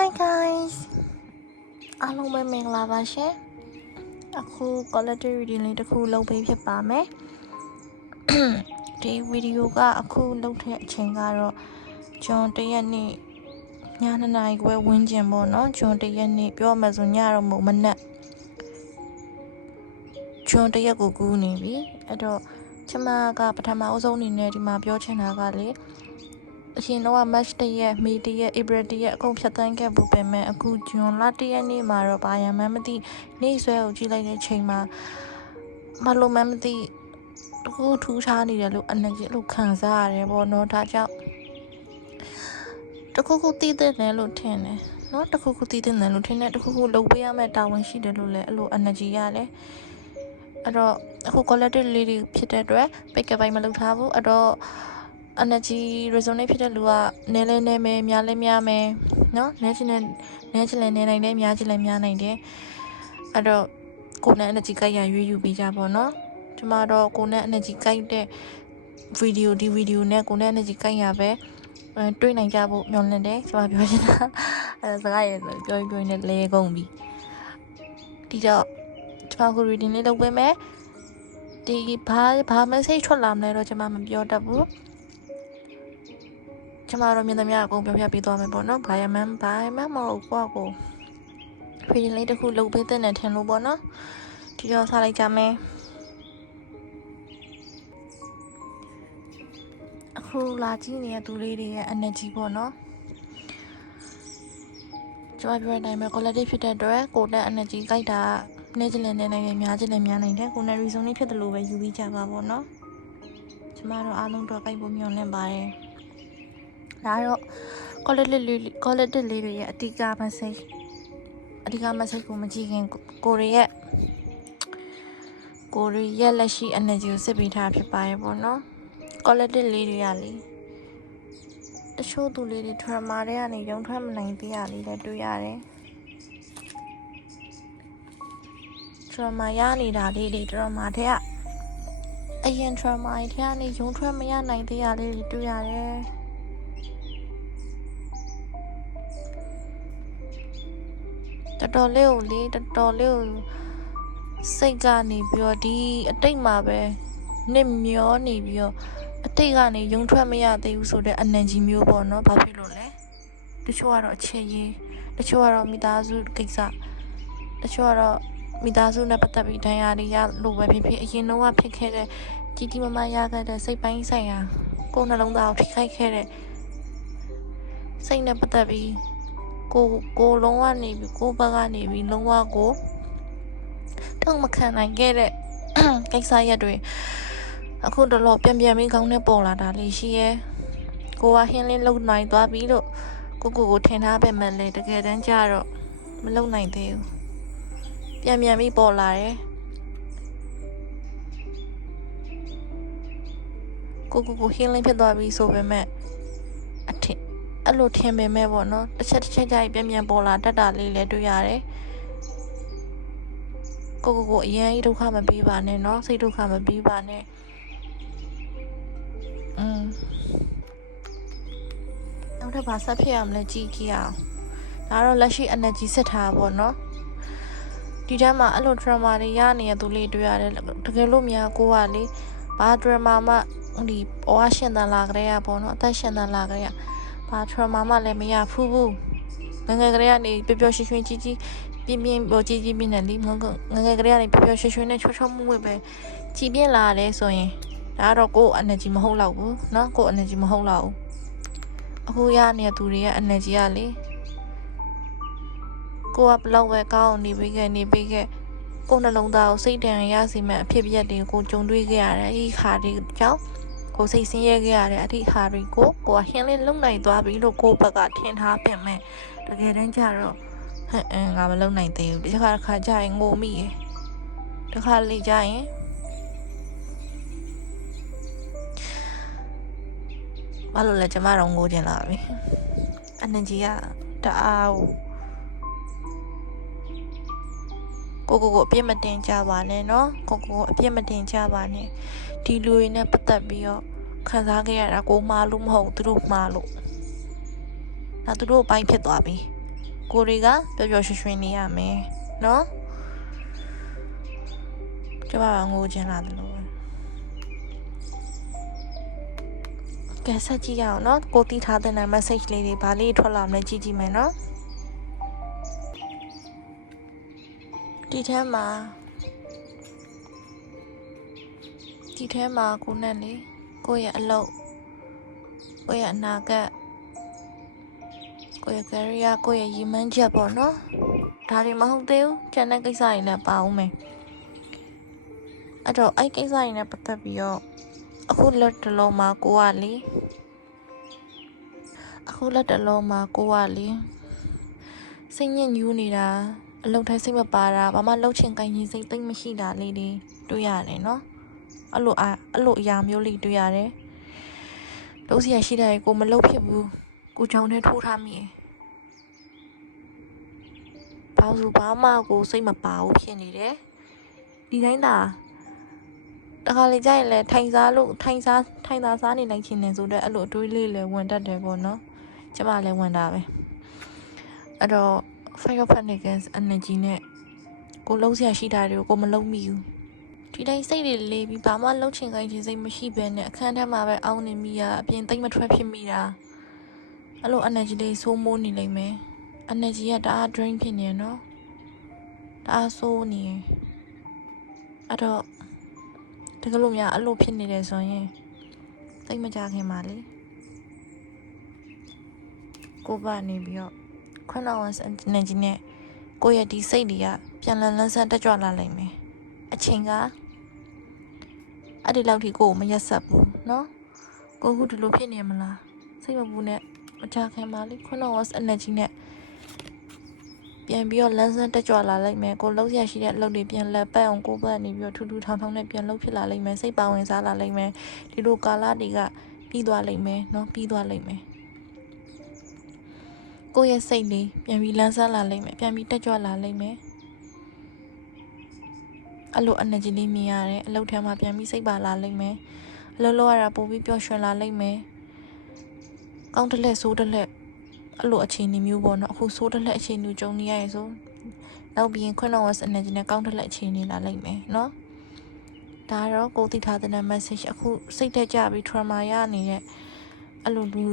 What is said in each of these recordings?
Hi guys အားလုံးပဲမင်္ဂလာပါရှင်အခု quality reading လေးတစ်ခုလုပ်ပေးဖြစ်ပါမယ်ဒီဗီဒီယိုကအခုလုပ်တဲ့အချိန်ကတော့ဂျွန်1ရက်နေ့ည2နာရီခွဲဝန်းကျင်ပေါ့နော်ဂျွန်1ရက်နေ့ပြောမှဆိုညတော့မနက်ဂျွန်1ရက်ကိုကူးနေပြီအဲ့တော့ကျမကပထမအဆုံးအနေနဲ့ဒီမှာပြောချင်တာကလေအရင်တော့ match 1ရက် May 1ရက် April 1ရက်အကုန်ဖြတ်သန်းခဲ့ဖို့ပဲမဲ့အခုဇွန်လ1ရက်နေ့မှာတော့ဘာရမှန်းမသိနေ့ဆွဲကိုကြည့်လိုက်တဲ့ချိန်မှာမလို့မှန်းမသိတခုထူးခြားနေတယ်လို့energyလို့ခံစားရတယ်ပေါ့နော်ဒါကြောင့်တခုခုတည်တဲ့တယ်လို့ထင်တယ်နော်တခုခုတည်တဲ့တယ်လို့ထင်တယ်တခုခုလုပ်ပေးရမယ့်တာဝန်ရှိတယ်လို့လည်းအဲ့လို energy ရတယ်အဲ့တော့အခု collective လေးတွေဖြစ်တဲ့အတွက် pick up ပိုင်းမလုပ်ထားဘူးအဲ့တော့energy resonate ဖြစ်တဲ့လူကနည်းလဲနည်းမယ်များလဲများမယ်နော်နည်းချင်လဲနည်းနိုင်တယ်များချင်လဲများနိုင်တယ်အဲ့တော့ကိုယ်နဲ့ energy ကိုက်ရရွေးယူပေးကြပါတော့ကျမတော့ကိုယ်နဲ့ energy ကိုက်တဲ့ဗီဒီယိုနဲ့ကိုယ်နဲ့ energy ကိုက်ရပဲတွေ့နိုင်ကြဖို့မျှော်လင့်တယ်ကျမပြောချင်တာအဲ့ဒါစကားရပြောနေလဲကုန်ပြီဒီတော့ကျမကို reading လေးလုပ်ပေးမယ်ဒီဘာ message ထွက်လာမလဲတော့ကျမမပြောတတ်ဘူးကျမတို့မြင်သမျှအကုန်ပြောပြပေးသွားမယ်ပေါ့နော်ဘာရမှန်းမဟုတ်ကွာကိုဖီလင်းလေးတစ်ခုလုပ်ပေးတဲ့နဲ့ထင်လို့ပေါ့နော်ဒီတော့စားလိုက်ကြမယ်အခုလာကြည့်နေတဲ့သူလေးတွေရဲ့ energy ပေါ့နော်ကျမပြောတဲ့အတိုင်းပဲ collective ဖြစ်တဲ့အတွက်ကိုယ်နဲ့ energy ကြိုက်တာနည်းချင်လဲနည်းနိုင်တယ်များချင်လဲများနိုင်တယ်ကိုယ်နဲ့ reason လေးဖြစ်တယ်လို့ပဲယူပြီးကြပါပေါ့နော်ကျမတို့အားလုံးတော့ကြိုက်ဖို့မျှော်လင့်ပါတယ်ဒါတော့ collective လေးတွေရဲ့အဓိက message ကိုမကြည့်ခင်ကိုရီရဲ့လက်ရှိ energy ကိုစစ်ပေးထားဖြစ်ပါရဲ့ပေါ့နော် collective လေးတွေကလေတချို့သူလေးတွေ trauma တွေကနေရုံထွက်မနိုင်သေးရလေးလည်းတွေ့ရတယ် trauma ရနေတာလေးတွေ trauma တွေကအရင် trauma တွေထဲကနေရုံထွက်မရနိုင်သေးရလေးတွေတွေ့ရတယ်တော်တော်လေးကိုစိတ်ကနေပြီးတော့ဒီအတိတ်မှာပဲနစ်မျောနေပြီးတော့အတိတ်ကနေရုံထွက်မရသေးဘူးဆိုတဲ့ energy မျိုးပေါ့နော်ဘာဖြစ်လို့လဲတချို့ကတော့အခြေရေးတချို့ကတော့မိသားစုကိစ္စတချို့ကတော့မိသားစုနဲ့ပတ်သက်ပြီးတရားတွေရလို့ပဲဖြစ်ဖြစ်အရင်တော့ဖြစ်ခဲ့တဲ့ကြီးမားမားရခဲ့တဲ့စိတ်ပိုင်းဆိုင်ရာကိုယ်နှလုံးသားကိုထိခိုက်ခဲ့တဲ့စိတ်နဲ့ပတ်သက်ပြီးကိုလုံးဝနေပြီးကိုဘက်ကနေပြီးလုံးဝကိုတုံ့မခံနိုင်ခဲ့တဲ့ကိစ္စရက်တွေအခုတော့ပြန်ပြီးကောင်းနေပေါ်လာတာလေးရှိရဲကိုကဟင်းလင်းလုံနိုင်သွားပြီလို့ကိုထင်ထားပေမဲ့လေတကယ်တမ်းကျတော့မလုံနိုင်သေးဘူးပြန်ပြီးပေါ်လာတယ်ကိုဟင်းလင်းဖြစ်သွားပြီဆိုပေမဲ့အဲ့လိုထင်ပေမဲ့ပေါ့နော်တစ်ချက်ကြိုက်ပြန်ပေါ်လာတတ်တာလေးလည်းတွေ့ရတယ်ကိုအရင်ဒုက္ခမပေးပါနဲ့เนาะစိတ်ဒုက္ခမပေးပါနဲ့နောက်ထပ်ဘာဆက်ဖြစ်ရမလဲကြည့်အောင်ဒါတော့လက်ရှိ energy စစ်ထားပါเนาะဒီတန်းမှာအဲ့လို drama တွေရနေတဲ့သူလေးတွေ့ရတယ်တကယ်လို့များကိုကလေဘာ drama မှဒီဘဝရှင်သန်လာကြရပေါ့เนาะအသက်ရှင်သန်လာကြရဘာ trauma မှလည်းမရဘူးငယ်ကလေးကနေပျော်ရွှင်ကြီးပြင်းကြီးနဲ့လीငယ်ကလေးကနေပျော်ရွှင်နဲ့ချောမွေ့ပဲကြီးပြင်းလာတယ်ဆိုရင်ဒါတော့ကိုယ် energy မဟုတ်တော့ဘူးเนาะကိုယ် energy မဟုတ်တော့ဘူးအခုရနေတဲ့သူတွေရဲ့ energy ကလေကိုကဘလောက်ပဲကောင်းနေပေးခဲ့ကိုယ်နှလုံးသားကိုစိတ်တန်ရစီမဲ့အဖြစ်အပျက်တွေကိုကြုံတွေ့ခဲ့ရတယ်ဒီခါတွေကြောင့်ကိုစိတ်ဆင်းရဲခဲ့ရတဲ့အထိဟာတွေကိုကဟင်းလေးလုံနိုင်သွားပြီလို့ကိုဘက်ကထင်ထားပြင်မဲ့တကယ်တမ်းကျတော့ငါမလုံနိုင်သေးဘူးဒီခါကျရင်ငိုမိရယ်ဒီခါလေးကျရင်ဘာလို့လဲကျမတော့ငိုချင်လာပြီ energy ကတအားကိုအပြစ်မတင်ကြပါနဲ့เนาะကိုအပြစ်မတင်ကြပါနဲ့ဒီလူတွေနဲ့ပတ်သက်ပြီးတော့ခံစားခဲ့ရတာကိုမှားလို့မဟုတ်သူတို့မှားလို့ဒါသူတို့အပိုင်းဖြစ်သွားပြီ ကိုတွေကပျော်ပျော်ရွှင်ရွှင်နေရမယ်နော်ကျမကငိုချင်လာတယ်လို့ကဲဆက်ကြည့်ရအောင်နော်ကိုတီးထားတဲ့ message လေးတွေဗာလေးထွက်လာမလဲကြည့်ကြည့်မယ်နော်ဒီထဲမှာကိုနဲ့လေကိုရဲ့အလုပ်ကိုရဲ့အနာဂတ်ကိုရဲ့ career ကိုရဲ့ရည်မှန်းချက်ပေါ့နော်ဒါတွေမဟုတ်သေးဘူးကျန်တဲ့ကိစ္စတွေလည်းပါအောင်မယ်အဲ့တော့အဲ့ကိစ္စတွေနဲ့ပတ်သက်ပြီးတော့အခုလက်တလုံးမှာကိုကလေစိတ်ညစ်ညူးနေတာအလုပ်တိုင်းစိတ်မပါတာဘာမှလှုပ်ချင်ကိုင်းရင်စိတ်သိမ့်မရှိတာလေးတွေတွေ့ရတယ်နော်အဲ့လိုအရာမျိုးလေးတွေ့ရတယ်လုံးစရာရှိတယ်ကိုမလှုပ်ဖြစ်ဘူးကိုကြောင့်နဲ့ထိုးထားမိဘာလို့ဘာမှကိုစိတ်မပါဘူးဖြစ်နေတယ်ဒီတိုင်းတခါလေကြာရင်လဲထိုင်စားနေလိုက်ခြင်းနဲ့ဆိုတော့အဲ့လိုအတွေးလေးလည်းဝင်တတ်တယ်ပေါ့နော်ကျမလည်းဝင်တာပဲအဲ့တော့ Fire of Pentacles energy နဲ့ကိုလုံးစရာရှိတာတွေကိုကိုမလုံးမိဘူးဒီတိုင်းစိတ်တွေလေးပြီးဘာမှလုံးချင်ခိုင်းခြင်းစိတ်မရှိဘဲနဲ့အခန်းထဲမှာပဲအောင်းနေမိရအပြင်သိမ့်မထွက်ဖြစ်မိတာအဲ့လို energy လေးဆိုးမိုးနေလိမ့်မယ် energy ကတအား drain ဖြစ်နေနော်တအားဆိုးနေအဲ့တော့တကယ်လို့များအဲ့လိုဖြစ်နေတယ်ဆိုရင်သိမ့်မကြခင်ပါလေကိုကနေပြီးတော့Queen's energy နဲ့ကိုရဲ့ဒီစိတ်တွေကပြန်လန်းဆန်းတက်ကြွလာလိမ့်မယ်အချိန်ကအဲ့ဒီလောက်ထိကိုမရက်ဆက်ဘူးเนาะကိုခုဒီလိုဖြစ်နေမလားစိတ်မပူနဲ့မကြခင်ပါလေQueen's energy နဲ့ပြန်ပြီးတော့လန်းဆန်းတက်ကြွလာလိမ့်မယ်ကိုလုံးရရှိတဲ့အလုပ်တွေပြန်လက်ပတ်အောင်ကိုပတ်နေပြီးတော့ထူးထူးထောင်ထောင်နဲ့ပြန်လုပ်ဖြစ်လာလိမ့်မယ်စိတ်ပါဝင်စားလာလိမ့်မယ်ဒီလိုကာလတွေကပြီးသွားလိမ့်မယ်เนาะပြီးသွားလိမ့်မယ်ကိုရဲ့စိတ်လေးပြန်ပြီးလန်းဆန်းလာလိမ့်မယ်ပြန်ပြီးတက်ကြွလာလိမ့်မယ်အဲ့လို energy လေးမြင်ရတယ်အလုပ်ထဲမှာပြန်ပြီးစိတ်ပါလာလိမ့်မယ်အလုပ်လုပ်ရတာပိုပြီးပျော်ရွှင်လာလိမ့်မယ်ကောင်းတဲ့လက်ဆိုးတဲ့လက်အဲ့လိုအခြေအနေမျိုးပေါ့နော်အခုဆိုးတဲ့လက်အခြေအနေကြုံနေရရင်ဆိုနောက်ပြီးရင်Queen's energy နဲ့ကောင်းတဲ့လက်အခြေအနေလာလိမ့်မယ်နော်ဒါတော့ကိုသိထားတဲ့ message အခုစိတ်တက်ကြပြီး trauma ရနေတဲ့အဲ့လိုလူ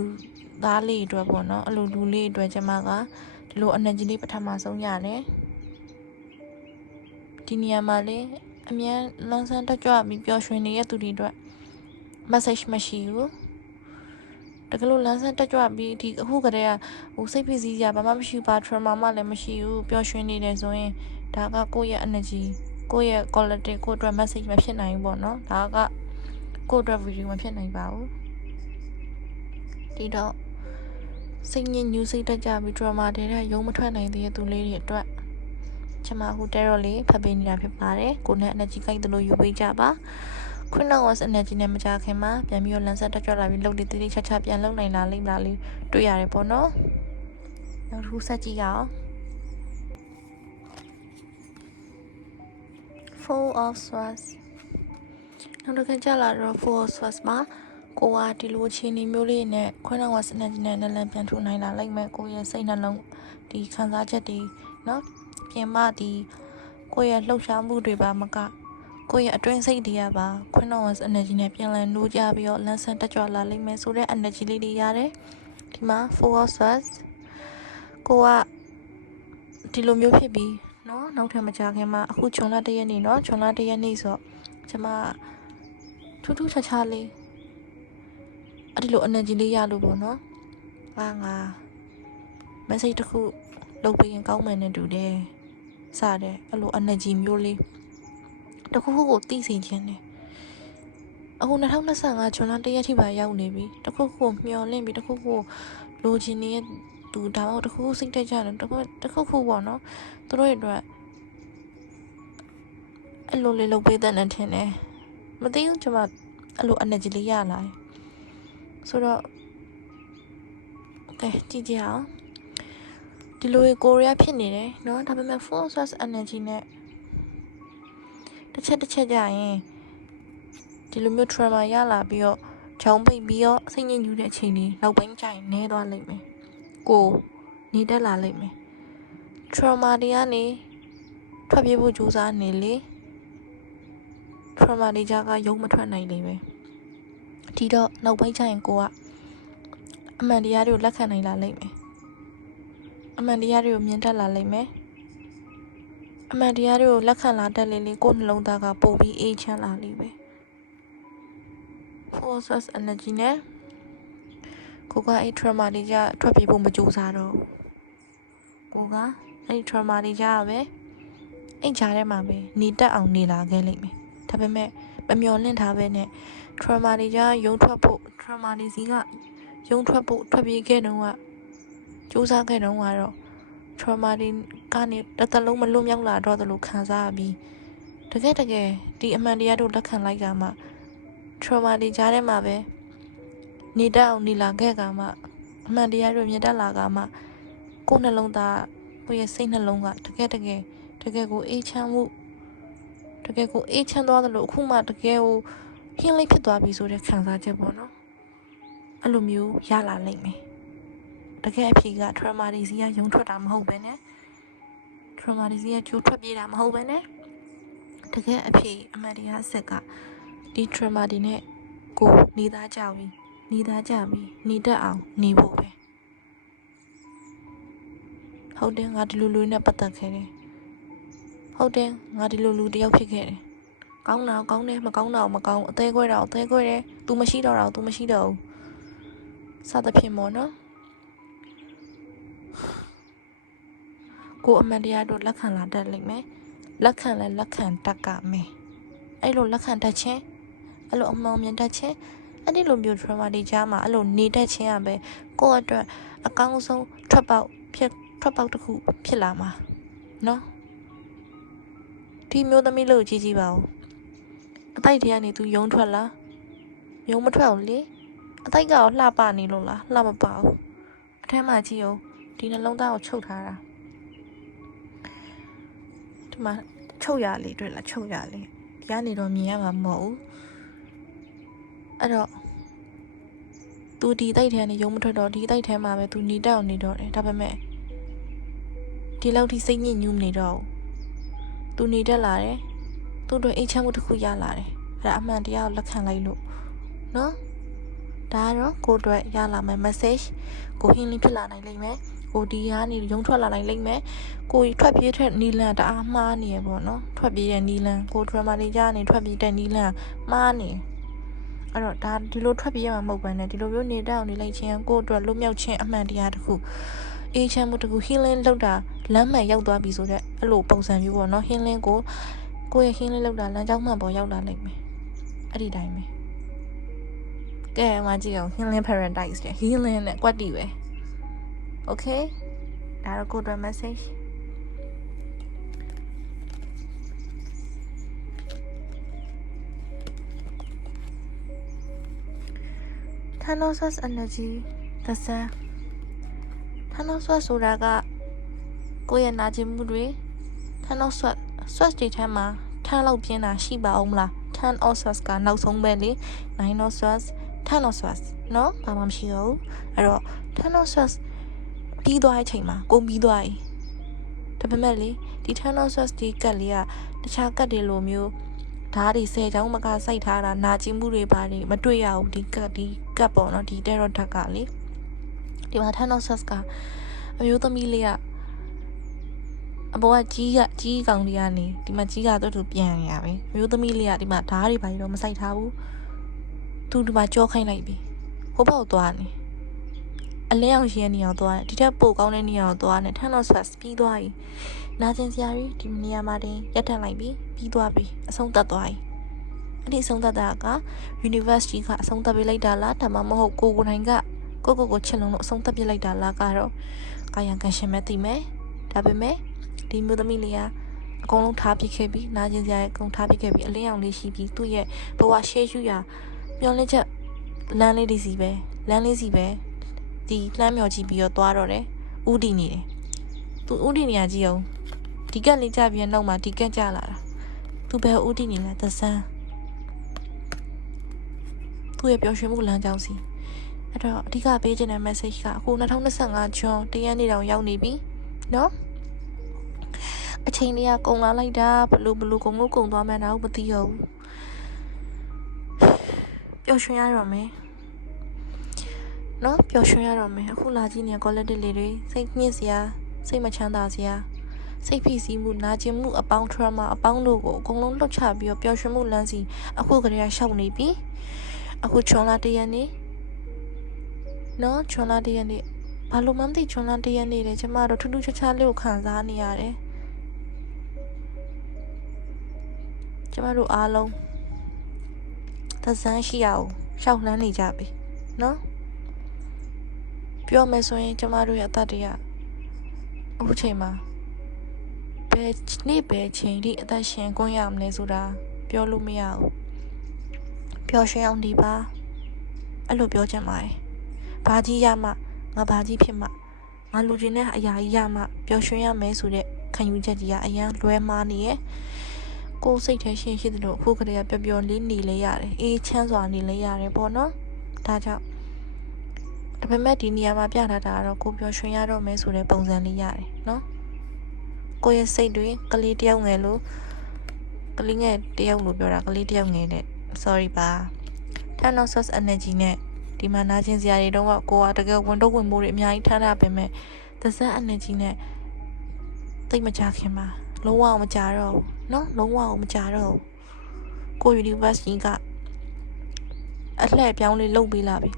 သားလေးအတွက်ပေါ့နော်အဲ့လိုလူလေးအတွက်ကျမကဒီလို energy လေးပထမဆုံးရတယ်ဒီနေရာမှာလေအမြဲလန်းဆန်းတက်ကြွပြီးပျော်ရွှင်နေတဲ့သူတွေအတွက် message မရှိဘူးတကယ်လို့လန်းဆန်းတက်ကြွပြီးဒီအခုကတည်းကဟိုစိတ်ဖိစီးစရာဘာမှမရှိဘူးဘာ trauma မှလည်းမရှိဘူးပျော်ရွှင်နေတယ်ဆိုရင်ဒါကကိုယ့်ရဲ့ energy ကိုယ့်ရဲ့ quality ကိုယ့်အတွက် message မဖြစ်နိုင်ဘူးပေါ့နော်ဒါကကိုယ့်အတွက် video မဖြစ်နိုင်ပါဘူးဒီတော့စိတ်ညစ်ညူးစိတ်တက်ကြပြီး trauma တဲ့ရုံမထွက်နိုင်သေးတဲ့သူလေးတွေအတွက်ကျမအခုတဲတော့လေးဖတ်ပေးနေတာဖြစ်ပါတယ်ကိုနဲ့ energy ကိုက်တလို့ယူပေးကြပါQueen's energy နဲ့မကြခင်မှာပြန်ပြီးတော့လမ်းဆက်တက်ကြွလာပြီးလုပ်တည်တည်ချာချာပြန်လုပ်နိုင်လာလိမ့်မလားလေးတွေ့ရတယ်ပေါ့နော်နောက်တစ်ခုဆက်ကြည့်ရအောင် Four of Swords နောက်တစ်ခါကြာလာတော့ Four of Swords မှာကိုကဒီလိုအခြေအနေမျိုးလေးနဲ့Queen's energy နဲ့နလန်ပြန်ထူနိုင်လာလိမ့်မယ်ကိုရဲ့စိတ်နှလုံးဒီခံစားချက်တွေနော်ပြင်မဒီကိုရဲ့လှုပ်ရှားမှုတွေပါမကကိုရဲ့အတွင်းစိတ်တွေကပါQueen's energy နဲ့ပြန်လည်နိုးကြပြီးတော့လန်းဆန်းတက်ကြွလာလိမ့်မယ်ဆိုတဲ့ energy လေးတွေရတယ်ဒီမှာ Four of Swords ကိုကဒီလိုမျိုးဖြစ်ပြီးเนาะနောက်ထပ်မကြခင်မှာအခုဂျွန်လ1ရက်နေ့เนาะဂျွန်လ1ရက်နေ့ဆိုတော့ကျမထူးထူးခြားခြားလေးအဲ့ဒီလို energy လေးရလို့ပေါ့เนาะငါ message တစ်ခုလုပ်ပေးရင်ကောင်းမယ်နဲ့တူတယ်စတဲ့အဲ့လို energy မျိုးလေးတခုခုကိုသိစေခြင်းနဲ့အခု2025ဂျွန်လ1ရက်ထိပါရောက်နေပြီတခုခုမျောလင့်ပြီးတခုခုလိုချင်နေတဲ့သူဒါမှမဟုတ်တခုခုစိတ်တက်ကြတယ်တခုခုပေါ့နော်သူတို့ရဲ့အတွက်အဲ့လိုလေးလုပ်ပေးတဲ့နဲ့ထင်တယ်မသိဘူးကျွန်မအဲ့လို energy လေးရလာဆိုတော့ကဲကြည့်ကြအောင်ဒီလိုကိုရီးယားဖြစ်နေတယ်เนาะဒါပေမဲ့ full source energy နဲ့တစ်ချက်ကြရင်ဒီလိုမျိုး trauma ရလာပြီးတော့ချောင်းပိတ်ပြီးတော့စိတ်ညစ်ညူးတဲ့အချိန်တွေနောက်ပိုင်းကျရင်နည်းသွားလိမ့်မယ်ကိုနေတက်လာလိမ့်မယ် trauma တွေကနေထွက်ပြေးဖို့ကြိုးစားနေလေ trauma တွေကြကရုံမထွက်နိုင်လေပဲဒီတော့နောက်ပိုင်းကျရင်ကိုကအမှန်တရားတွေကိုလက်ခံနိုင်လာလိမ့်မယ်အမှန်တရားတွေကိုမြင်တတ်လာလိမ့်မယ်အမှန်တရားတွေကိုလက်ခံလာတတ်လေလေကိုယ်နှလုံးသားကပို့ပြီးအေးချမ်းလာလိမ့်မယ် force energy နဲ့ကိုကအဲ့ trauma တွေကြထွက်ပြေးဖို့မကြိုးစားတော့ကိုကအဲ့ trauma တွေကြပဲအဲ့ကြားထဲမှာပဲနေတတ်အောင်နေလာခဲ့လိမ့်မယ်ဒါပေမဲ့မမျော်လင့်ထားပဲနဲ့ trauma တွေကြရုံထွက်ဖို့ trauma တွေစီကရုံထွက်ဖို့ထွက်ပြေးခဲ့တော့ကကြိုးစားခဲ့တော့ကတော့ trauma တွေကနေတစ်သက်လုံးမလွတ်မြောက်လာတော့တယ်လို့ခံစားရပြီးတကယ်ဒီအမှန်တရားတို့လက်ခံလိုက်ကမှ trauma တွေကြားထဲမှာပဲနေတတ်အောင်နေလာခဲ့ကမှအမှန်တရားတို့မြင်တတ်လာကမှကိုယ်နှလုံးသားကိုယ့်ရဲ့စိတ်နှလုံးကတကယ်ကိုအေးချမ်းမှုတကယ်ကိုအေးချမ်းသွားတယ်လို့အခုမှတကယ်ကိုဟင်းလေးဖြစ်သွားပြီဆိုတဲ့ခံစားချက်ပေါ့နော်အဲ့လိုမျိုးရလာလိမ့်မယ်တကယ်အဖြေက trauma တွေစီကရုံထွက်တာမဟုတ်ပဲနဲ့ trauma တွေစီကကျိုးထွက်ပြေးတာမဟုတ်ပဲနဲ့တကယ်အဖြေအမှန်တရားအဆက်ကဒီ trauma တွေနဲ့ကိုနေသားကြပြီနေတတ်အောင်နေဖို့ပဲဟုတ်တယ်ငါဒီလိုလူနဲ့ပတ်သက်ခဲ့တယ်ဟုတ်တယ်ငါဒီလိုလူတယောက်ဖြစ်ခဲ့တယ်ကောင်းတာကောင်းတယ်မကောင်းတာမကောင်းအသေးခွဲတာအသေးခွဲတယ် तू မရှိတော့တာ तू မရှိတော့ဘူးစသဖြင့်ပေါ့နော်ကိုအမှန်တရားတို့လက်ခံလာတတ်လိမ့်မယ်လက်ခံတတ်ကမယ်အဲ့လိုလက်ခံတတ်ခြင်းအဲ့လိုအမှန်မြင်တတ်ခြင်းအဲ့ဒီလိုမျိုး trauma တွေကြားမှာအဲ့လိုနေတတ်ခြင်းကပဲကိုယ့်အတွက်အကောင်းဆုံးထွက်ပေါက်တစ်ခုဖြစ်လာမှာနော်ဒီမျိုးသမီးလို့ကြည့်ပါဦးအတိုက်တည်းကနေ तू ယုံထွက်လားယုံမထွက်ဘူးလေအတိုက်ကရောလှပနေလို့လားလှမပဘူးအထဲမှာကြည့်အောင်ဒီနှလုံးသားကိုချုပ်ထားတာဒီမှာချုပ်ရလေးတွေ့လားချုပ်ရလေးဒီကနေတော့မြင်ရမှာမဟုတ်ဘူးအဲ့တော့ तू ဒီတိုက်ထဲကနေယုံမထွက်တော့ဒီတိုက်ထဲမှာပဲ तू နေတတ်အောင်နေတော့တယ်ဒါပေမဲ့ဒီလောက်ထိစိတ်ညစ်ညူးနေတော့ तू နေတတ်လာတယ်သူ့အတွက်အိတ်ချမ်းမှုတစ်ခုရလာတယ်အဲ့ဒါအမှန်တရားကိုလက်ခံလိုက်လို့နော်ဒါကတော့ကိုအတွက်ရလာမယ့် message ကိုဟင်းလေးဖြစ်လာနိုင်လိမ့်မယ်ကိုဒီကနေရုံထွက်လာနိုင်လိမ့်မယ်ကိုထွက်ပြေးတဲ့နီလန်တအားမှားနေရပေါ့နော်ထွက်ပြေးတဲ့နီလန်ကို drama တွေကြားနေထွက်ပြေးတဲ့နီလန်မှားနေအဲ့တော့ဒါဒီလိုထွက်ပြေးရမှာမဟုတ်ဘဲနဲ့ဒီလိုမျိုးနေတတ်အောင်နေလိုက်ခြင်းကိုအတွက်လွတ်မြောက်ခြင်းအမှန်တရားတစ်ခုအေးချမ်းမှုတစ်ခု healing လုပ်တာလမ်းမှန်ရောက်သွားပြီဆိုတော့အဲ့လိုပုံစံမျိုးပေါ့နော် healing ကိုယ့်ရဲ့ healing လုပ်တာလမ်းကြောင်းမှန်ပေါ်ရောက်လာနိုင်မယ်အဲ့ဒီတိုင်းပဲကဲမကြည့်အောင် healing paradise တဲ့ healing နဲ့ကွက်တီပဲ okay ဒါတော့ကိုယ့်အတွက် message Thanos energy သက်ဆန်း Thanos ဆိုတာကကိုယ့်ရဲ့နာကျင်မှုတွေ Thanos swatch တွေထဲမှာထန်းလောက်ပြင်းတာရှိပါအောင်မလား Thanos ကနောက်ဆုံးပဲလေ Thanos နော်ဘာမှမရှိတော့ဘူးအဲ့တော့ Thanos ပြီးသွားတဲ့အချိန်မှာကုန်ပြီးသွားပြီဒါပေမဲ့လေဒီ Thanos ဒီကတ်လေးကတခြားကတ်တွေလိုမျိုးဓာတ်တွေ10ချောင်းမကစိုက်ထားတာနာကျင်မှုတွေပါတယ်မတွေ့ရဘူးဒီကတ်ပေါ့နော်ဒီ terror ဓာတ်ကလေဒီမှာ Thanos ကအမျိုးသမီးလေးကအပေါ်ကကြီးကောင်လေးကနေဒီမှာကြီးကတော့သူပြန်နေရပဲမျိုးသမီးလေးကဒီမှာဓာတ်တွေပါတော့မဆိုင်ထားဘူးသူဒီမှာကြောခိုင်းလိုက်ပြီဟိုဘက်သွားနေအလင်းအောင်ရှင်နေအောင်သွားတယ်ဒီထက်ပိုကောင်းတဲ့နေရာကိုသွားနေထန်းတော့ဆက်ပြီးသွားပြီနာကျင်စရာကြီးဒီနေရာမှာတင်ရက်ထန်လိုက်ပြီပြီးသွားပြီအဆုံးသတ်သွားပြီအဲ့ဒီအဆုံးသတ်တာက university ကအဆုံးသတ်ပေးလိုက်တာလားဒါမှမဟုတ်ကိုယ်နိုင်ကကိုချစ်လုံးလို့အဆုံးသတ်ပြလိုက်တာလားကတော့ကာယံကံရှင်မဲ့သိမယ်ဒါပေမဲ့ဒီမျိုးသမီးလေးကအကုန်လုံးထားပစ်ခဲ့ပြီးနာကျင်စရာအကုန်ထားပစ်ခဲ့ပြီးအလင်းအောင်လေးရှိပြီးသူ့ရဲ့ဘဝရှေ့ရှုရာမျောလင်းချက်လမ်းလေးစီပဲဒီလမ်းမြော်ကြည့်ပြီးတော့သွားတော့တယ်ဥတီနေတယ်သူဥတီနေရကြည့်အောင်ဒီကက်လေးကြပြီးနောက်မှာဒီကက်ကြလာတာသူဘယ်ဥတီနေလဲသဆန်းသူ့ရဲ့ပျော်ရွှင်မှုလမ်းကြောင်းစီအဲ့တော့အဓိကပေးချင်တဲ့ message ကအခု2025 June 1 ရက်နေ့တောင်ရောက်နေပြီနော် အချိန်လေးကကုန်လာလိုက်တာဘလို့ကုန်လို့ကုန်သွားမှန်းတော့မသိတော့ဘူးပျော်ရွှင်ရတော့မယ်နော်ပျော်ရွှင်ရတော့မယ်အခုလာကြည့်နေ quality လေးတွေစိတ်ညစ်စရာစိတ်မချမ်းသာစရာစိတ်ဖိစီးမှုနာကျင်မှုအပေါင်း trauma အပေါင်းတို့ကိုအကုန်လုံးလှုပ်ချပြီးတော့ပျော်ရွှင်မှုလမ်းစီအခုကတည်းကရှောက်နေပြီအခုချွန်လာတရက်နေနော်ချွန်လာတရက်နေဘာလို့မှမသိချွန်လာတရက်နေတယ်ကျမတို့ထူးထူးခြားခြားလေးကိုခံစားနေရတယ်ကျမတို့အားလုံးသဇန်းရှိအောင်ရှောက်လှမ်းနေကြပြီနော်ပြောမယ်ဆိုရင်ကျမတို့ရဲ့အသက်တွေကအခုချိန်မှာဘယ်နေ့ဘယ်ချိန်ထိအသက်ရှင်ခွင့်ရမလဲဆိုတာပြောလို့မရဘူးပျော်ရွှင်အောင်ဒီပါအဲ့လိုပြောချင်ပါတယ်ဘာကြီးရမှငါဘာကြီးဖြစ်မှငါလူချင်းတဲ့အရာကြီးရမှပျော်ရွှင်ရမယ်ဆိုတဲ့ခံယူချက်ကြီးကအရန်လွဲမှားနေရဲ့ကိုယ်စိတ်ထဲရှင်ရှိတယ်လို့အခုကတည်းကပျော်လေးနေလဲရတယ်အေးချမ်းစွာနေလဲရတယ်ပေါ့နော်ဒါကြောင့်ဒါပေမဲ့ဒီနေရာမှာပြထားတာကတော့ကိုပျော်ရွှင်ရတော့မယ်ဆိုတဲ့ပုံစံလေးရတယ်နော်ကိုယ့်ရဲ့စိတ်တွေကလေးတယောက်ငယ်လို့ကလေးငယ်တယောက်လို့ပြောတာကလေးတယောက်ငယ်တဲ့ sorry ပါ Tunnel Source Energy နဲ့ဒီမှာနာကျင်စရာတွေတော့ကိုကတကယ်ဝင်တော့ဝင်မိုးတွေအများကြီးထားတာပဲမဲ့ The Sun Energy နဲ့တိတ်မကြခင်မှာလုံးဝမကြတော့ဘူးနော်လုံးဝမကြတော့ဘူးကို Universe ကြီးကအလှည့်ပြောင်းလေးလုပ်ပေးလာပြီ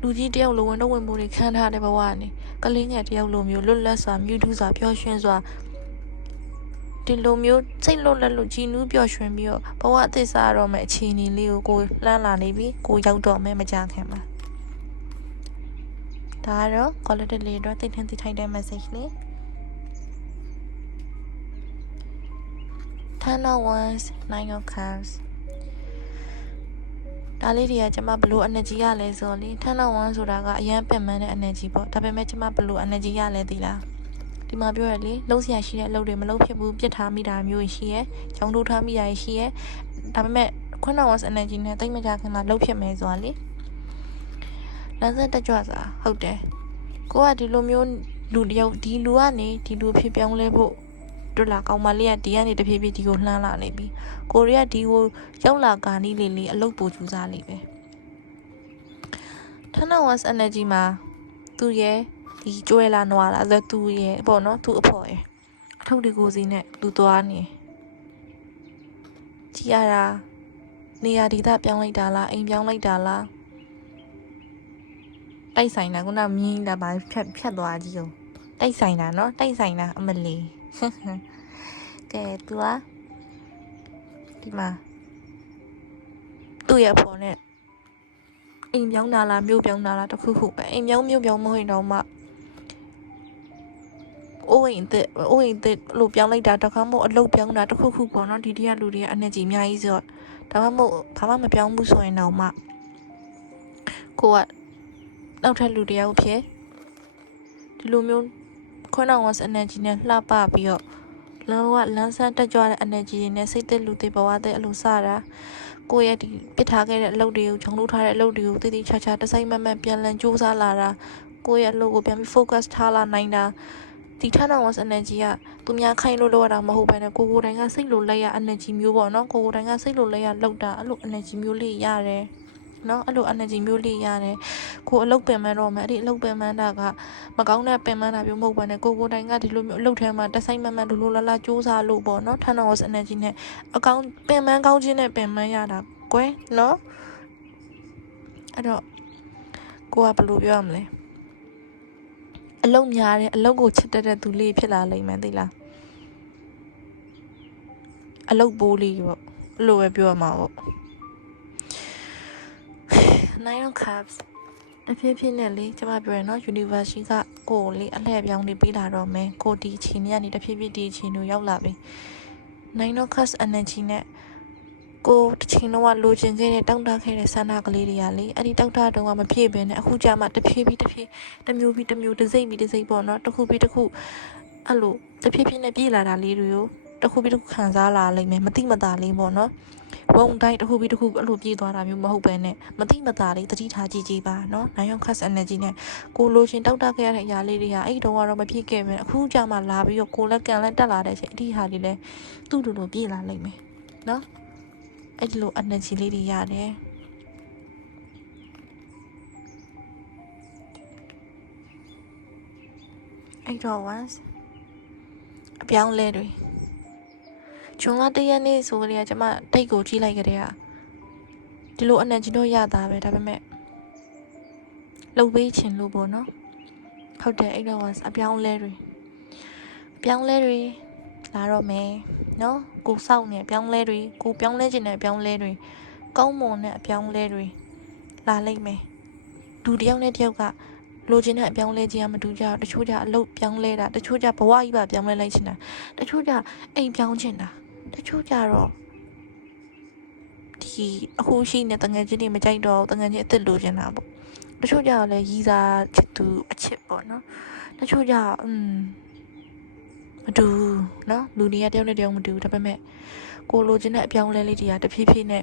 လူကြီးတယောက်လိုဝင်တော့ဝင်မိုးတွေခန်းထားတဲ့ဘဝကနေကလေးငယ်တယောက်လိုမျိုးလွတ်လပ်စွာမြူးထူးစွာပျော်ရွှင်စွာဒီလိုမျိုးစိတ်လွတ်လပ်လို့ကြည်နူးပျော်ရွှင်ပြီးတော့ဘဝအသစ်စားတော့မယ့်အခြေအနေလေးကိုလှမ်းလာနေပြီကိုရောက်တော့မယ်မကြခင်မှာဒါကတော့ quality လေးတော့တိတ်ထန်တိထိုက်တဲ့ message လေး Tunnel Ones 9 of Cups ဒါလေးတွေကကျမဘလို့ energy ရလဲဆိုလေ Tunnel One ဆိုတာကအရန်ပင်ပန်းတဲ့ energy ပေါ့ဒါပေမဲ့ကျမဘလို့ energy ရလဲသိလားဒီမှာပြောရလေလုံးစရာရှိတဲ့အလုပ်တွေမလုပ်ဖြစ်ဘူးပြစ်ထားမိတာမျိုးရှိရဲကြောင်းထိုးထားမိတာရှိရဲဒါပေမဲ့ Tunnel One's energy နဲ့တိတ်မကြခင်မှာလုပ်ဖြစ်မယ်ဆိုတာလေလမ်းဆက်တက်ကြွစွာဟုတ်တယ်ကိုကဒီလိုမျိုးလူတယောက်ဒီလူကနေဒီလူဖြစ်ပြောင်းလဲဖို့တို့လာကောင်မလေးကဒီကနေတဖြည်းဖြည်းဒီကိုလှမ်းလာနေပြီကိုရီးယားဒီကိုရောက်လာကာနီးလေးအလုပ်ပို့ကြိုးစားလေးပဲ Tunnel One's energy မှာသူရဲ့ဒီကျွဲလာနွားလာဆိုသူရဲ့ပေါ့နော်သူအဖော်ရဲ့အထုပ်ဒီကိုစီနဲ့သူသွားနေကြည်ရတာနေရာဒေသပြောင်းလိုက်တာလားအိမ်ပြောင်းလိုက်တာလားတိုက်ဆိုင်တာခုနမြင်းတာဗာဖြတ်သွားကြည့်အောင်တိုက်ဆိုင်တာနော်တိုက်ဆိုင်တာအမလီကဲသူကဒီမှာသူ့ရဲ့ဖော်နဲ့အိမ်ပြောင်းတာလားမြို့ပြောင်းတာလားတခုခုပဲအိမ်ပြောင်းမြို့ပြောင်းမဟုတ်တော့မှအိုးအိမ်သစ်လို့ပြောင်းလိုက်တာတခါမှအလုပ်ပြောင်းတာတခုခုပေါ့နော်ဒီတည်းကလူတွေက energy အများကြီးဆိုတော့ဒါမှမဟုတ်ဘာမှမပြောင်းဘူးဆိုရင်တော့မှကိုကနောက်ထပ်လူတယောက်ဖြစ်ဒီလိုမျိုးTunnel One's energy နဲ့လှပပြီးတော့လောကလန်းဆန်းတက်ကြွတဲ့ energy တွေနဲ့စိတ်သက်လူတွေဘဝတဲ့အလိုစတာကိုယ့်ရဲ့ဒီပစ်ထားခဲ့တဲ့အလုပ်တွေကိုဂျုံလို့ထားတဲ့အလုပ်တွေကိုတည်တည်ချာချာတစိုက်မတ်မတ်ပြန်လည်စူးစမ်းလာတာကိုယ့်ရဲ့အလုပ်ကိုပြန်ပြီး focus ထားလာနိုင်တာဒီ Tunnel One's energy ကသူများခိုင်းလို့လုပ်ရတာမဟုတ်ဘဲနဲ့ကိုယ်တိုင်ကစိတ်လိုလိုက်ရ energy မျိုးပေါ့နော်ကိုယ်တိုင်ကစိတ်လိုလိုက်ရလောက်တာအဲ့လို energy မျိုးလေးရတယ်နော်အဲ့လို energy မျိုးလေးရတယ်ကိုအလုပ်ပင်ပန်းတော့မယ်အဲ့ဒီအလုပ်ပင်ပန်းတာကမကောင်းတဲ့ပင်ပန်းတာမျိုးမဟုတ်ဘဲနဲ့ကိုတိုင်ကဒီလိုမျိုးအလုပ်ထဲမှာတစိုက်မတ်မတ်လိုလိုလာလာစူးစမ်းလို့ပေါ့နော် Tunnel One's energy နဲ့အကောင်းပင်ပန်းကောင်းခြင်းနဲ့ပင်ပန်းရတာကွယ်နော်အဲ့တော့ကိုကဘယ်လိုပြောရမလဲအလုပ်များတယ်အလုပ်ကိုချစ်တတ်တဲ့သူလေးဖြစ်လာလိမ့်မယ်သိလားအလုပ်ပိုးလေးပေါ့အဲ့လိုပဲပြောရမှာပေါ့Nine of Cups တဖြည်းဖြည်းနဲ့လေကျမပြောရနော် University ကကိုယ်လေးအလှည့်ပြောင်းနေပြီးလာတော့မယ်ကိုဒီအချိန်ကနေတဖြည်းဖြည်းဒီအချိန်ကိုရောက်လာပြီ Nine of Cups energy နဲ့ကိုတစ်ချိန်လုံးကလိုချင်ခဲ့တဲ့တောင်းတခဲ့တဲ့ဆန္ဒကလေးတွေကလေအဲ့ဒီတောင်းတတုံးကမပြည့်ဘဲနဲ့အခုကြာမှတဖြည်းဖြည်းတစ်မျိုးပြီးတစ်မျိုးတစ်စိမ့်ပြီးတစ်စိမ့်ပေါ့နော်တစ်ခုပြီးတစ်ခုအဲ့လိုတဖြည်းဖြည်းနဲ့ပြေးလာတာလေးတွေကို တခုပြီးတခုခံစားလာလိမ့်မယ်မတိမတာလေးပေါ့နော်ဘုံတိုင်းတခုပြီးတခုအဲ့လိုပြေးသွားတာမျိုးမဟုတ်ပဲနဲ့မတိမတာလေးတတိထားကြည့်ကြည့်ပါနော်နိုင်ရောင်ခတ် energy နဲ့ကိုလိုချင်တောက်တခဲ့ရတဲ့အရာလေးတွေကအဲ့တုန်းကတော့မဖြစ်ခဲ့ပဲအခုကြမှာလာပြီးတော့ကိုလက်ကန်လက်တက်လာတဲ့အချိန်အဒီဟာလေးလဲသူ့လိုပြေးလာလိမ့်မယ်နော်အဲ့ဒီလို energy လေးတွေရတယ်အဲ့တော့ once အပြောင်းလဲတွေဂျွန်လ1ရက်နေ့ဆိုကြတဲ့ကျမတိတ်ကိုကြည့်လိုက်ကြတဲ့ဒီလို energy တော့ရတာပဲဒါပေမဲ့လှုပ်ပေးခြင်းလို့ပေါ့နော်ဟုတ်တယ်အဲ့တော့ အပြောင်းလဲတွေလာတော့မယ်နော်ကိုစောက်နေအပြောင်းလဲတွေကိုပြောင်းလဲခြင်းနဲ့အပြောင်းလဲတွေကောင်းမွန်တဲ့အပြောင်းလဲတွေလာလိမ့်မယ်လူတစ်ယောက်နဲ့တစ်ယောက်ကလိုချင်တဲ့အပြောင်းလဲခြင်းကမတူကြဘူးတချို့ကြအလုပ်ပြောင်းလဲတာတချို့ကြဘဝကြီးပါပြောင်းလဲလိုက်ချင်တာတချို့ကြအိမ်ပြောင်းချင်တာတချို့ကြတော့ဒီအခုရှိနေတငယ်ချင်းတွေမကြိုက်တော့တငယ်ချင်းအစ်စ်လိုချင်တာပေါ့တချို့ကြတော့လည်းရီးစားချစ်သူအချစ်ပေါ့နော်တချို့ကြမတူနော်လူတွေကတယောက်နဲ့တယောက်မတူဒါပေမဲ့ကိုလိုချင်တဲ့အပြောင်းလဲလေးတွေကတဖြည်းဖြည်းနဲ့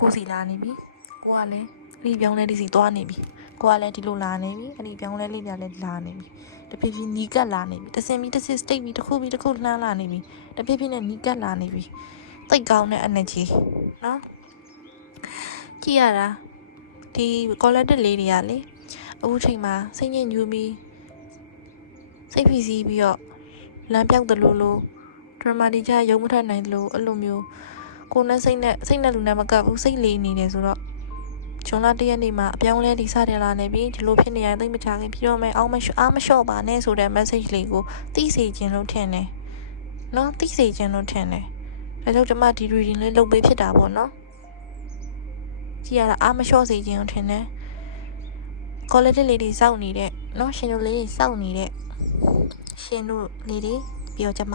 ကိုစီလာနေပြီကိုကလည်းဒီပြောင်းလဲလေးစီသွားနေပြီကိုကလည်းဒီလိုလာနေပြီအဲ့ဒီပြောင်းလဲလေးပြလည်းလာနေပြီတဖြည်းဖြည်းနီးကပ်လာနေပြီတစင်ပြီးတစ်စစ် state ပြီးတစ်ခုပြီးတစ်ခုလှမ်းလာနေပြီတဖြည်းဖြည်းနဲ့နီးကပ်လာနေပြီသိတ်ကောင်းတဲ့ energy နော်ကြည့်ရတာဒီ collective လေးတွေကလေအခုချိန်မှာစိတ်ညစ်ညူးပြီးစိတ်ဖိစီးပြီးတော့လမ်းပြောက်တယ်လို့ drama တွေကြရုံမထနိုင်လို့အဲ့လိုမျိုးကိုနဲ့စိတ်နဲ့လူနဲ့မကပ်ဘူးစိတ်လေးနေတယ်ဆိုတော့ဂျွန်လ1ရက်နေ့မှာအပြောင်းလဲဒီစတယ်လာနေပြီဒီလိုဖြစ်နေရင်သိမချခင်ပြီးတော့မယ်အားမလျှော့ပါနဲ့ဆိုတဲ့ message လေးကိုသိစေခြင်းလို့ထင်တယ်နော်သိစေခြင်းလို့ထင်တယ်ဒါကြောင့်ကျွန်မဒီ reading လေးလုပ်ပေးဖြစ်တာပေါ့နော်ကြည့်ရတာအားမလျှော့စေခြင်းလို့ထင်တယ် quality လေးတွေစောင့်နေတဲ့နော်ရှင်တို့လေးတွေစောင့်နေတဲ့ရှင်တို့လေးတွေပြီးတော့ကျွန်မ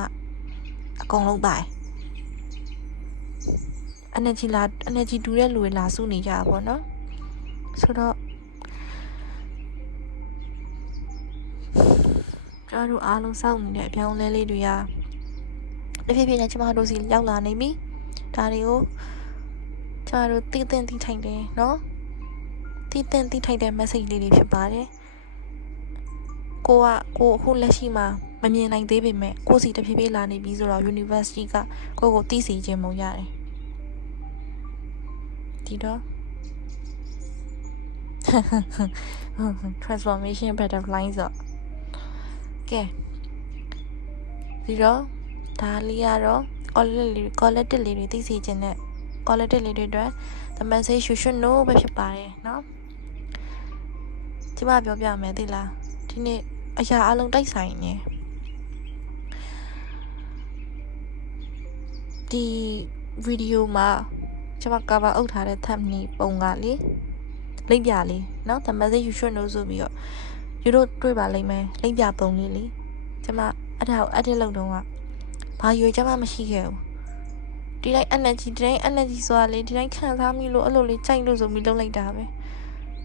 အကုန်လုံးပါenergy တူတဲ့လူတွေလာစုနေကြတာပေါ့နော်ဆိုတော့ကျွန်တော်တို့အားလုံးစောင့်နေတဲ့အပြောင်းလဲလေးတွေကတဖြည်းဖြည်းနဲ့ကျွန်မတို့စီရောက်လာနေပြီဒါတွေကိုကျွန်တော်တို့သိထိုက်တယ်နော်သိထိုက်တဲ့ message လေးတွေဖြစ်ပါတယ်ကိုအခုလက်ရှိမှာမမြင်နိုင်သေးပေမဲ့ကိုစီတဖြည်းဖြည်းလာနေပြီဆိုတော့ university ကကိုသိစေခြင်းမရတယ်ဒီတော့ transformation butterfly ဆိုကဲဒီတော့ဒါလေးကတော့ collective လေးတွေသိစေခြင်းနဲ့ collective လေးတွေအတွက် the message you should know ပဲဖြစ်ပါတယ်เนาะဒီမှာပြောပြမယ်သိလားဒီနေ့အရာအလုံးတိုက်ဆိုင်နေဒီဗီဒီယိုမှာကျွန်မ cover အုပ်ထားတဲ့ thumbnail ပုံကလေလိပ်ပြလေးเนาะ the message you should know ဆိုပြီးတော့ယူတို့တွေ့ပါလိမ့်မယ်လိပ်ပြပုံလေးလေကျွန်မအဲ့ဒါကို edit လုပ်တော့ကဘာရွေကျွန်မမရှိခဲ့ဘူးဒီတိုင်း energy ဆိုတာလေဒီတိုင်းခံစားမိလို့အဲ့လိုလေးကြိုက်လို့ဆိုပြီးလုပ်လိုက်တာပဲ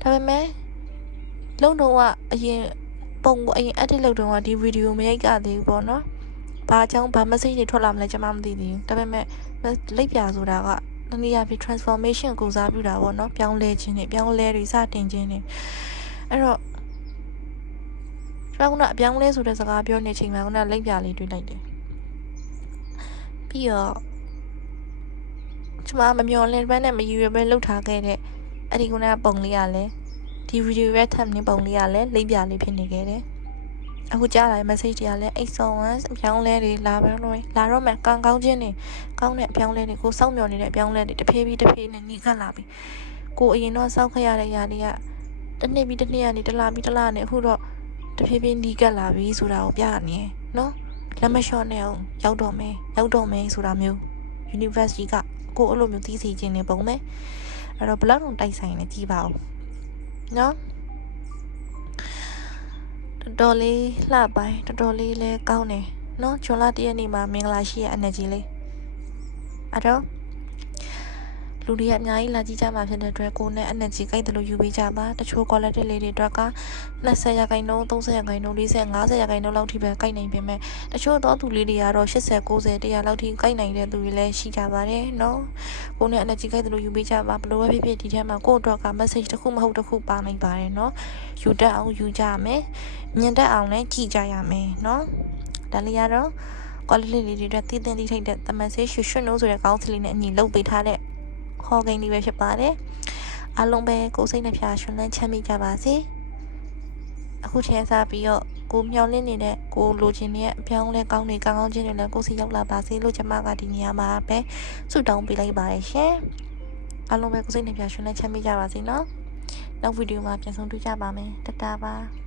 ဒါပေမဲ့လုံးတော့ကအရင်ပုံကိုအရင် edit လုပ်တော့ကဒီဗီဒီယိုမရိုက်ကြသေးဘူးပေါ့နော်ဘာအကြောင်းဘာ message တွေထွက်လာမလဲကျွန်မမသိသေးဘူးဒါပေမဲ့လိပ်ပြဆိုတာကတနည်းအားဖြင့် transformation ကိုစားပြုတာပေါ့နော်ပြောင်းလဲခြင်းတွေပြောင်းလဲတွေစတင်ခြင်းတွေအဲ့တော့ကျွန်တော်ကအပြောင်းလဲဆိုတဲ့စကားပြောနေချိန်မှာကလိပ်ပြလေးတွေ့လိုက်တယ်ပြီးတော့ကျွန်မမမျော်လင့်ဘဲနဲ့မယူရပဲလှုပ်ထားခဲ့တဲ့အဲ့ဒီပုံလေးကလည်းဒီဗီဒီယိုရဲ့ thumbnail ပုံလေးကလည်းလိပ်ပြလေးဖြစ်နေခဲ့တယ်အခုကြားလာတဲ့ message တွေကလည်း801အပြောင်းလဲတွေလာတော့မယ်ကောင်းခြင်းတွေကောင်းတဲ့အပြောင်းလဲတွေကိုစောင့်မျှော်နေတဲ့အပြောင်းလဲတွေတဖြည်းဖြည်းနဲ့ညီကပ်လာပြီကိုအရင်တော့စောင့်ခဲ့ရတဲ့အရာတွေကတစ်နှစ်ပြီးတစ်နှစ်ကနေတစ်လပြီးတစ်လနဲ့အခုတော့တဖြည်းဖြည်းညီကပ်လာပြီဆိုတာကိုပြနေနော်လက်မလျှော့နဲ့အောင်ရောက်တော့မယ်ဆိုတာမျိုး university ကကိုအဲ့လိုမျိုးသိစေခြင်းနေပုံပဲအဲ့တော့ဘလောက်တော့တိုက်ဆိုင်နေကြည့်ပါဦးနော်တော်လေးလှပိုင်းတော်လေးလဲကောင်းတယ်နော်ဂျွန်လ1ရက်နေ့မှာမင်္ဂလာရှိရဲ့ energy လေးအဲ့တော့ လူတွေကအများကြီးလာကြည့်ကြမှာဖြစ်တဲ့အတွက်ကိုနဲ့ energy ကိုက်တယ်လို့ယူပေးကြပါတချို့ quality လေးတွေအတွက်က20ရာခိုင်နှုန်း30ရာခိုင်နှုန်း40 50ရာခိုင်နှုန်းလောက်ထိပဲကိုက်နိုင်ပေမဲ့တချို့တော့သူလေးတွေကတော့80 90 100လောက်ထိကိုက်နိုင်တဲ့သူတွေလည်းရှိကြပါတယ်နော်ကိုနဲ့ energy ကိုက်တယ်လို့ယူပေးကြပါဘလို့ပဲဖြစ်ဖြစ်ဒီထဲမှာကိုအတွက်က message တစ်ခုမဟုတ်တစ်ခုပါနိုင်ပါတယ်နော်ယူတတ်အောင်ယူကြမယ်မြင်တတ်အောင်လည်းကြည့်ကြရမယ်နော်ဒါလေးကတော့ quality လေးတွေအတွက်တည်တည်ထိတ်တဲ့ the message ရွှွတ်နိုးဆိုတဲ့ကောင်းစလေးနဲ့အညီလုပ်ပေးထားတဲ့ဟော်ဂိမ်းလေးပဲဖြစ်ပါတယ်အားလုံးပဲကိုယ်စိတ်နှပြရှင်လန်းချမ်းမြေ့ကြပါစေအခုချိန်စားပြီးတော့ကိုမျောလင်းနေတဲ့ကိုလိုချင်တဲ့အပြောင်းလဲကောင်းတွေကောင်းချင်းတွေလည်းကိုစီရောက်လာပါစေလို့ကျွန်မကဒီနေရာမှာပဲဆုတောင်းပေးလိုက်ပါတယ်ရှင်အားလုံးပဲကိုယ်စိတ်နှပြရှင်လန်းချမ်းမြေ့ကြပါစေနော်နောက်ဗီဒီယိုမှာပြန်ဆုံတွေ့ကြပါမယ်တတားပါ